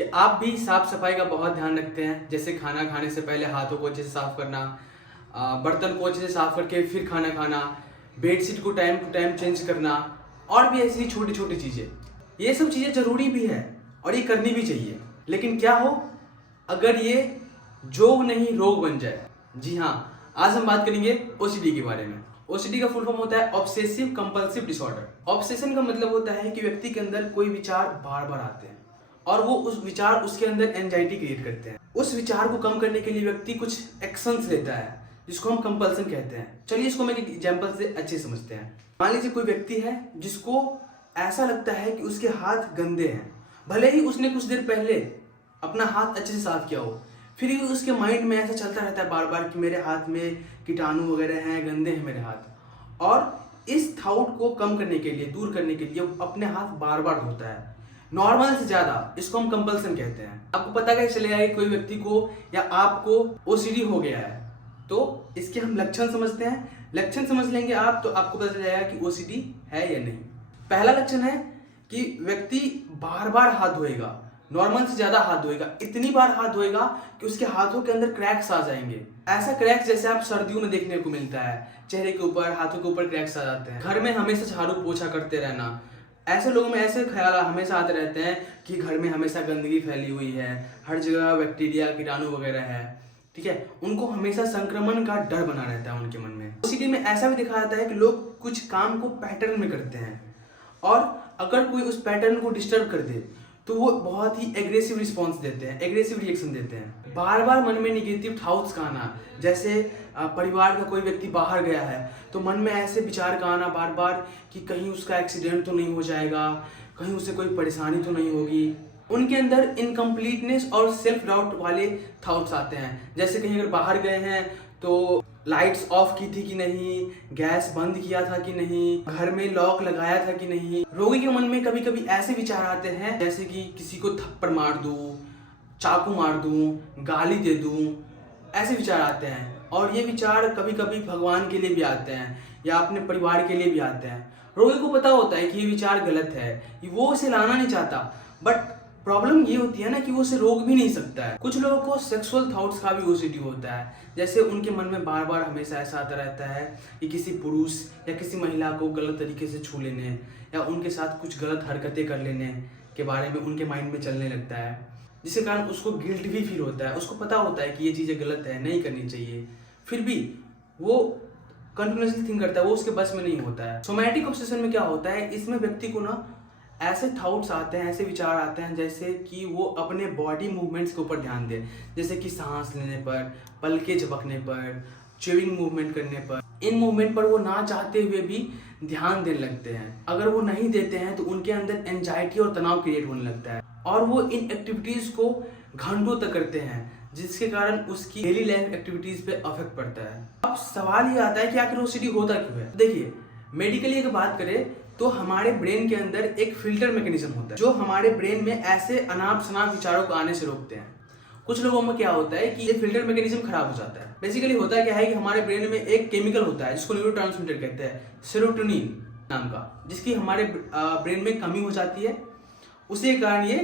कि आप भी साफ सफाई का बहुत ध्यान रखते हैं, जैसे खाना खाने से पहले हाथों को अच्छे से साफ करना, बर्तन को अच्छे से साफ करके फिर खाना खाना, बेडशीट को टाइम टू टाइम चेंज करना और भी ऐसी छोटी छोटी चीज़ें। ये सब चीज़ें ज़रूरी भी है और ये करनी भी चाहिए, लेकिन क्या हो अगर ये जोग नहीं रोग बन जाए। जी हाँ, आज हम बात करेंगे ओसीडी के बारे में। ओसीडी का फुल फॉर्म होता है ऑब्सेसिव कंपल्सिव डिसऑर्डर। ऑब्सेशन का मतलब होता है कि व्यक्ति के अंदर कोई विचार बार बार आते हैं और वो उस विचार उसके अंदर एंजाइटी क्रिएट करते हैं। उस विचार को कम करने के लिए व्यक्ति कुछ एक्शंस लेता है जिसको हम कंपल्सन कहते हैं। चलिए इसको हम एक एग्जांपल से अच्छे समझते हैं। मान लीजिए कोई व्यक्ति है जिसको ऐसा लगता है कि उसके हाथ गंदे हैं, भले ही उसने कुछ देर पहले अपना हाथ अच्छे से साफ किया हो, फिर भी उसके माइंड में ऐसा चलता रहता है बार बार कि मेरे हाथ में कीटाणु वगैरह हैं, गंदे हैं मेरे हाथ। और इस थाउट को कम करने के लिए, दूर करने के लिए वो अपने हाथ बार बार धोता है, नॉर्मल से ज्यादा। इसको हम कंपल्सन कहते हैं। आपको पता कैसे चलेगा कि कोई व्यक्ति को या आपको ओसीडी हो गया है? तो इसके हम लक्षण समझते हैं। लक्षण समझ लेंगे आप तो आपको पता चल जाएगा कि ओसीडी है या नहीं। पहला लक्षण है कि व्यक्ति बार बार हाथ धोएगा, नॉर्मल से ज्यादा हाथ धोएगा, इतनी बार हाथ धोएगा कि उसके हाथों के अंदर क्रैक्स आ जाएंगे। ऐसा क्रैक्स जैसे आप सर्दियों में देखने को मिलता है, चेहरे के ऊपर, हाथों के ऊपर क्रैक्स आ जाते हैं। घर में हमेशा झाड़ू पोछा करते रहना, ऐसे लोगों में ऐसे ख्याल हमेशा आते रहते हैं कि घर में हमेशा गंदगी फैली हुई है, हर जगह बैक्टीरिया कीटाणु वगैरह है, ठीक है। उनको हमेशा संक्रमण का डर बना रहता है उनके मन में। ओसीडी में ऐसा भी देखा जाता है कि लोग कुछ काम को पैटर्न में करते हैं और अगर कोई उस पैटर्न को डिस्टर्ब कर दे तो वो बहुत ही एग्रेसिव रिस्पॉन्स देते हैं, एग्रेसिव रिएक्शन देते हैं। बार बार मन में निगेटिव थाउट्स का आना, जैसे परिवार का कोई व्यक्ति बाहर गया है तो मन में ऐसे विचार का आना बार बार कि कहीं उसका एक्सीडेंट तो नहीं हो जाएगा, कहीं उसे कोई परेशानी तो नहीं होगी। उनके अंदर इनकम्प्लीटनेस और सेल्फ डाउट वाले थाउट्स आते हैं, जैसे कहीं अगर बाहर गए हैं तो लाइट्स ऑफ की थी कि नहीं, गैस बंद किया था कि नहीं, घर में लॉक लगाया था कि नहीं। रोगी के मन में कभी कभी ऐसे विचार आते हैं जैसे कि किसी को थप्पड़ मार दूं, चाकू मार दूं, गाली दे दूं, ऐसे विचार आते हैं। और ये विचार कभी कभी भगवान के लिए भी आते हैं या अपने परिवार के लिए भी आते हैं। रोगी को पता होता है कि ये विचार गलत है, वो उसे लाना नहीं चाहता, बट प्रॉब्लम ये होती है ना कि वो उसे रोक भी नहीं सकता है। कुछ लोगों को सेक्सुअल थॉट्स का भी ओसीडी होता है, जैसे उनके मन में बार बार हमेशा ऐसा आता रहता है कि किसी पुरुष या किसी महिला को गलत तरीके से छू लेने या उनके साथ कुछ गलत हरकतें कर लेने के बारे में उनके माइंड में चलने लगता है, जिसके कारण उसको गिल्ट भी फील होता है। उसको पता होता है कि ये चीज़ें गलत है, नहीं करनी चाहिए, फिर भी वो कंटिन्यूसली थिंक करता है, वो उसके बस में नहीं होता है। सोमैटिक ऑब्सेशन में क्या होता है, इसमें व्यक्ति को ना ऐसे थाउट्स आते हैं, ऐसे विचार आते हैं जैसे कि वो अपने बॉडी मूवमेंट्स के ऊपर ध्यान दे, जैसे कि सांस लेने पर, पलके झपकने पर, च्यूइंग मूवमेंट करने पर। इन मूवमेंट पर वो ना चाहते हुए भी ध्यान देने लगते हैं। अगर वो नहीं देते हैं तो उनके अंदर एंजाइटी और तनाव क्रिएट होने लगता है और वो इन एक्टिविटीज को घंटों तक करते हैं, जिसके कारण उसकी डेली लाइफ एक्टिविटीज पे अफेक्ट पड़ता है। अब सवाल ये आता है कि आखिर ओसीडी होता क्यों है। देखिए, मेडिकली अगर बात करें तो हमारे ब्रेन के अंदर एक फिल्टर मैकेनिज्म होता है जो हमारे ब्रेन में ऐसे अनाप शनाप विचारों को आने से रोकते हैं। कुछ लोगों में क्या होता है कि ये फिल्टर मैकेनिज्म खराब हो जाता है। बेसिकली होता क्या है कि हमारे ब्रेन में एक केमिकल होता है जिसको न्यूरोट्रांसमीटर कहते हैं, सेरोटोनिन नाम का, जिसकी हमारे ब्रेन में कमी हो जाती है, उसी के कारण ये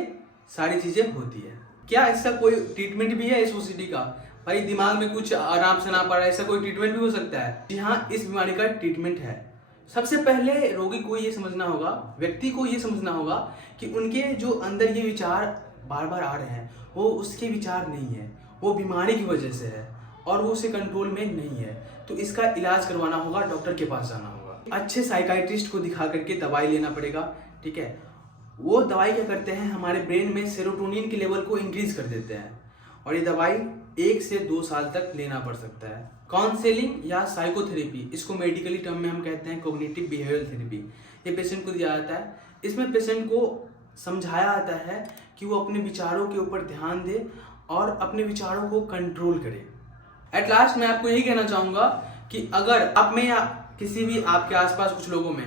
सारी चीजें होती है। क्या इसका कोई ट्रीटमेंट भी है इस ओसीडी का? भाई दिमाग में कुछ अनाप शनाप आ रहा है, ऐसा कोई ट्रीटमेंट भी हो सकता है? जी हाँ, इस बीमारी का ट्रीटमेंट है। सबसे पहले रोगी को ये समझना होगा, व्यक्ति को ये समझना होगा कि उनके जो अंदर ये विचार बार बार आ रहे हैं वो उसके विचार नहीं है, वो बीमारी की वजह से है और वो उसे कंट्रोल में नहीं है। तो इसका इलाज करवाना होगा, डॉक्टर के पास जाना होगा, अच्छे साइकाइट्रिस्ट को दिखा करके दवाई लेना पड़ेगा, ठीक है। वो दवाई क्या करते हैं, हमारे ब्रेन में सेरोटोनिन के लेवल को इंक्रीज कर देते हैं और ये दवाई 1 से 2 साल तक लेना पड़ सकता है। काउंसलिंग या साइकोथेरेपी, इसको मेडिकली टर्म में हम कहते हैं कॉग्निटिव बिहेवियरल थेरेपी, ये पेशेंट को दिया जाता है। इसमें पेशेंट को समझाया जाता है कि वो अपने विचारों के ऊपर ध्यान दे और अपने विचारों को कंट्रोल करे। एट लास्ट मैं आपको यही कहना चाहूँगा कि अगर आप में या किसी भी आपके आसपास कुछ लोगों में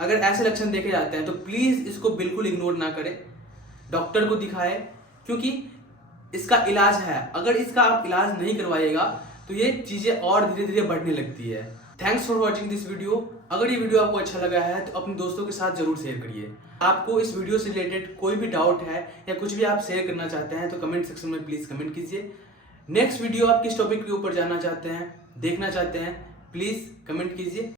अगर ऐसे लक्षण देखे जाते हैं तो प्लीज़ इसको बिल्कुल इग्नोर ना करें, डॉक्टर को दिखाएं, क्योंकि इसका इलाज है। अगर इसका आप इलाज नहीं करवाइएगा तो ये चीज़ें और धीरे धीरे बढ़ने लगती है। Thanks for watching this video. अगर ये वीडियो आपको अच्छा लगा है तो अपने दोस्तों के साथ जरूर शेयर करिए। आपको इस वीडियो से रिलेटेड कोई भी डाउट है या कुछ भी आप शेयर करना चाहते हैं तो कमेंट सेक्शन में प्लीज़ कमेंट कीजिए। नेक्स्ट वीडियो आप किस टॉपिक के ऊपर जानना चाहते हैं, देखना चाहते हैं, प्लीज़ कमेंट कीजिए।